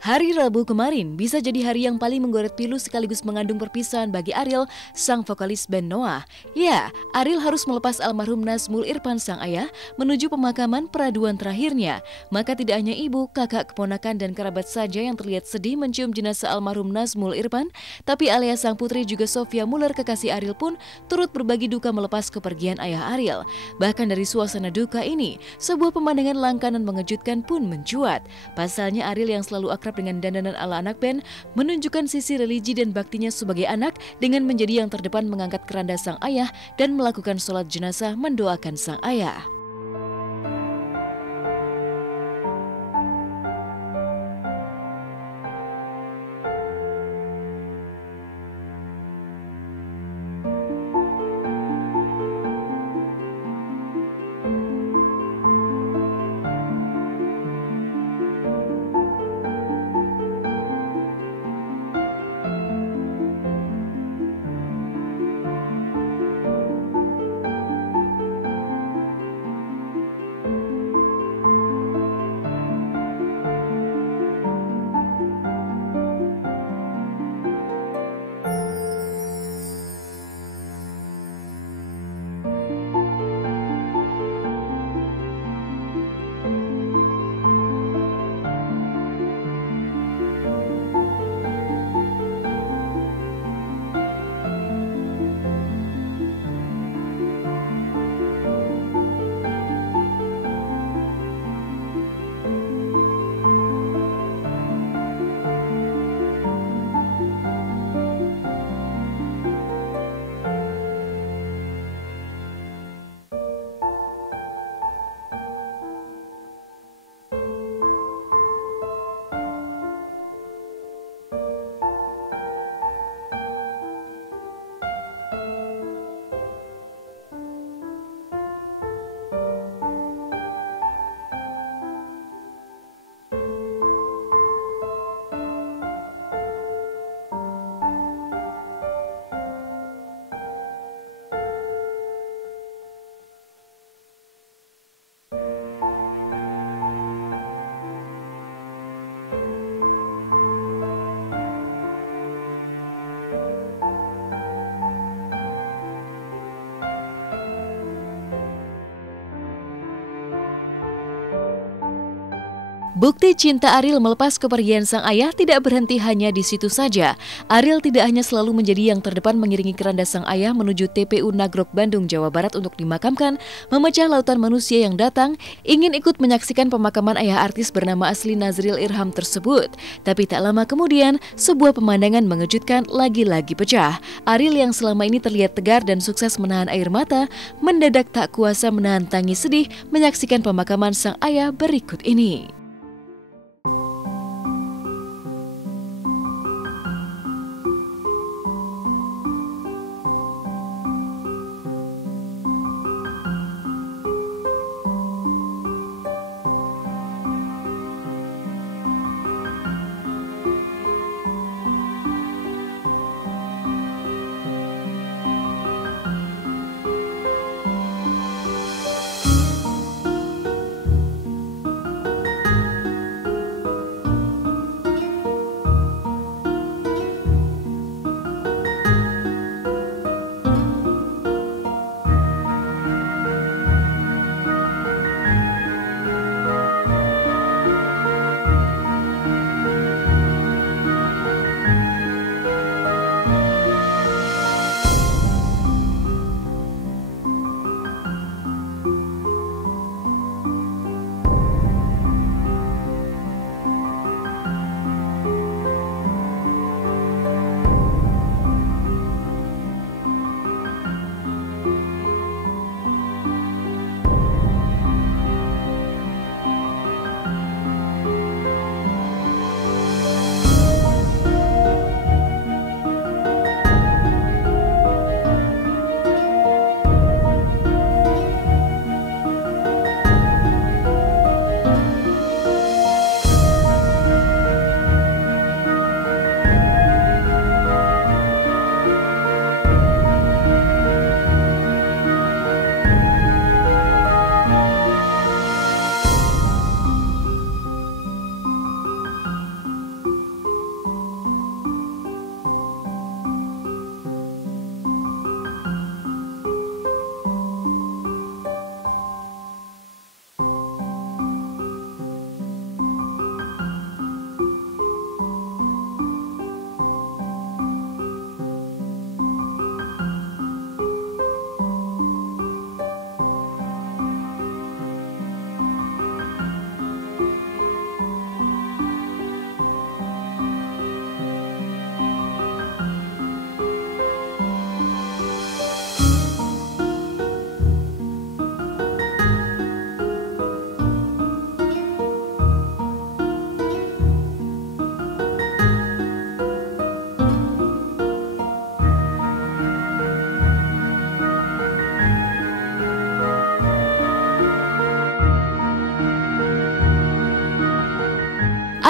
Hari Rabu kemarin bisa jadi hari yang paling menggores pilu sekaligus mengandung perpisahan bagi Ariel, sang vokalis band Noah. Ya, Ariel harus melepas almarhum Nazmul Irfan sang ayah menuju pemakaman peraduan terakhirnya. Maka tidak hanya ibu, kakak, keponakan, dan kerabat saja yang terlihat sedih mencium jenazah almarhum Nazmul Irfan, tapi alias sang putri juga Sofia Muller kekasih Ariel pun turut berbagi duka melepas kepergian ayah Ariel. Bahkan dari suasana duka ini, sebuah pemandangan langka dan mengejutkan pun mencuat. Pasalnya Ariel yang selalu akrab dengan dandanan ala anak band menunjukkan sisi religi dan baktinya sebagai anak dengan menjadi yang terdepan mengangkat keranda sang ayah dan melakukan sholat jenazah mendoakan sang ayah. Bukti cinta Ariel melepas kepergian sang ayah tidak berhenti hanya di situ saja. Ariel tidak hanya selalu menjadi yang terdepan mengiringi keranda sang ayah menuju TPU Nagrog, Bandung, Jawa Barat untuk dimakamkan, memecah lautan manusia yang datang ingin ikut menyaksikan pemakaman ayah artis bernama asli Nazril Irham tersebut. Tapi tak lama kemudian, sebuah pemandangan mengejutkan lagi-lagi pecah. Ariel yang selama ini terlihat tegar dan sukses menahan air mata, mendadak tak kuasa menahan tangis sedih menyaksikan pemakaman sang ayah berikut ini.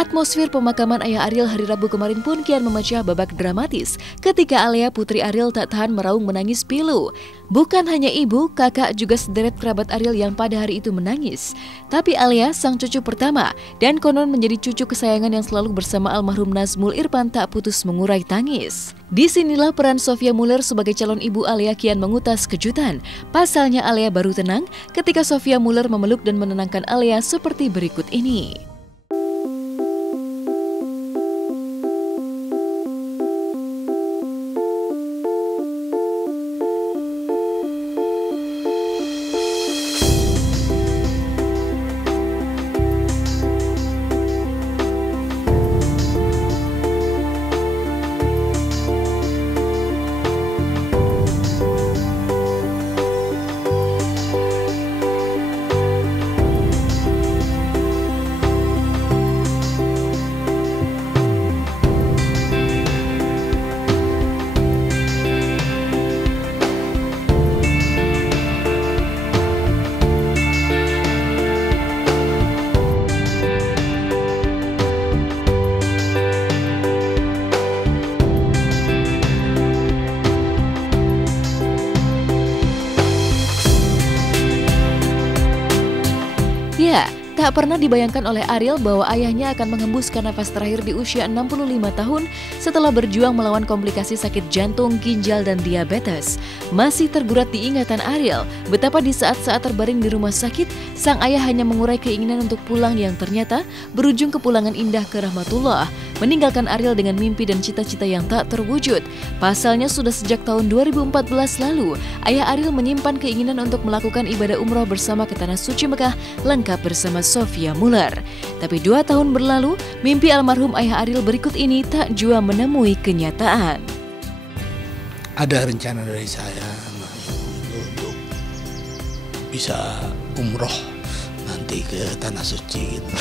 Atmosfer pemakaman ayah Ariel hari Rabu kemarin pun kian memecah babak dramatis ketika Alea putri Ariel tak tahan meraung menangis pilu. Bukan hanya ibu, kakak juga sederet kerabat Ariel yang pada hari itu menangis. Tapi Alea, sang cucu pertama, dan konon menjadi cucu kesayangan yang selalu bersama almarhum Nazmul Irfan tak putus mengurai tangis. Disinilah peran Sophia Muller sebagai calon ibu Alea kian mengutas kejutan. Pasalnya Alea baru tenang ketika Sophia Muller memeluk dan menenangkan Alea seperti berikut ini. Ya, tak pernah dibayangkan oleh Ariel bahwa ayahnya akan menghembuskan nafas terakhir di usia 65 tahun setelah berjuang melawan komplikasi sakit jantung, ginjal, dan diabetes. Masih tergurat di ingatan Ariel betapa di saat-saat terbaring di rumah sakit, sang ayah hanya mengurai keinginan untuk pulang yang ternyata berujung kepulangan indah ke rahmatullah, meninggalkan Ariel dengan mimpi dan cita-cita yang tak terwujud. Pasalnya sudah sejak tahun 2014 lalu, ayah Ariel menyimpan keinginan untuk melakukan ibadah umroh bersama ke Tanah Suci Mekah lengkap bersama Sophia Muller. Tapi 2 tahun berlalu, mimpi almarhum ayah Ariel berikut ini tak jua menemui kenyataan. Ada rencana dari saya sama ibu untuk bisa umroh nanti ke Tanah Suci gitu.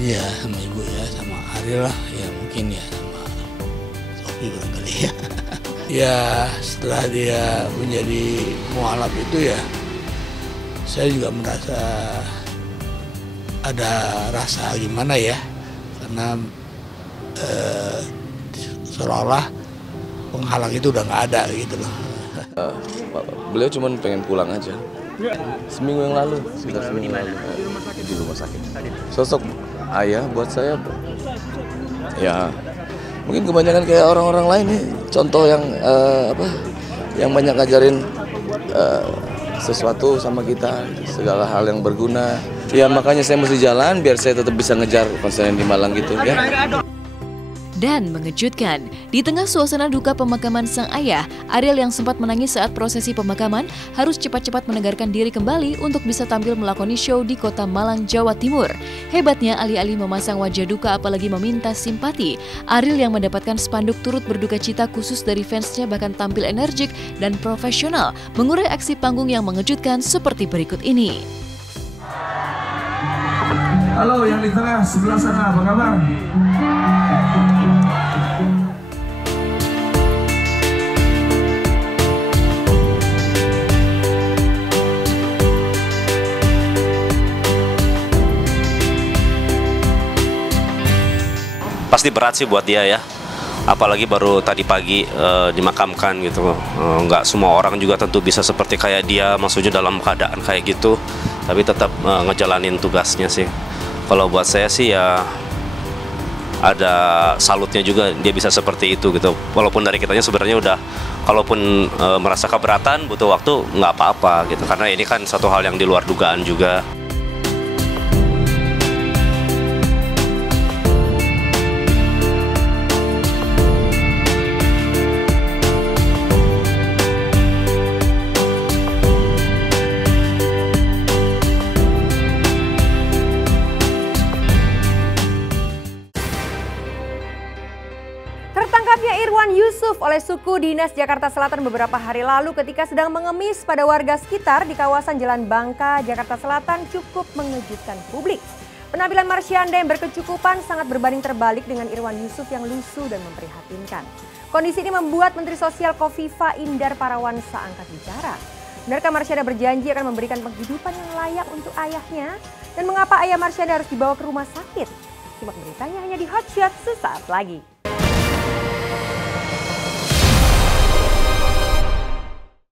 Iya, sama ibu ya, sama Ariel lah, ya mungkin ya sama Sophie barangkali ya. Ya setelah dia menjadi mualaf itu ya, saya juga merasa ada rasa gimana ya, karena seolah-olah penghalang itu udah nggak ada gitu loh. Beliau cuma pengen pulang aja. Seminggu yang lalu, sekitar seminggu lalu di rumah sakit. Sosok ayah buat saya, ya mungkin kebanyakan kayak orang-orang lain nih. Contoh yang yang banyak ngajarin sesuatu sama kita, segala hal yang berguna. Ya makanya saya mesti jalan biar saya tetap bisa ngejar konser di Malang gitu ya. Dan mengejutkan, di tengah suasana duka pemakaman sang ayah, Ariel yang sempat menangis saat prosesi pemakaman harus cepat-cepat menegarkan diri kembali untuk bisa tampil melakoni show di kota Malang, Jawa Timur. Hebatnya alih-alih memasang wajah duka apalagi meminta simpati, Ariel yang mendapatkan spanduk turut berduka cita khusus dari fansnya bahkan tampil energik dan profesional mengurai aksi panggung yang mengejutkan seperti berikut ini. Halo yang di tengah sebelah sana, apa kabar? Pasti berat sih buat dia ya, apalagi baru tadi pagi dimakamkan gitu. Nggak semua orang juga tentu bisa seperti kayak dia, maksudnya dalam keadaan kayak gitu, tapi tetap ngejalanin tugasnya sih. Kalau buat saya sih ya ada salutnya juga dia bisa seperti itu gitu. Walaupun dari kitanya sebenarnya udah, kalaupun merasa keberatan butuh waktu nggak apa-apa gitu, karena ini kan satu hal yang di luar dugaan juga. Tertangkapnya Irwan Yusuf oleh suku dinas Jakarta Selatan beberapa hari lalu ketika sedang mengemis pada warga sekitar di kawasan Jalan Bangka, Jakarta Selatan cukup mengejutkan publik. Penampilan Marsyanda yang berkecukupan sangat berbanding terbalik dengan Irwan Yusuf yang lusuh dan memprihatinkan. Kondisi ini membuat Menteri Sosial Kofifa Indar Parawansa angkat bicara. Benarkah Marsyanda berjanji akan memberikan penghidupan yang layak untuk ayahnya? Dan mengapa ayah Marsyanda harus dibawa ke rumah sakit? Simak beritanya hanya di Hot Shot sesaat lagi.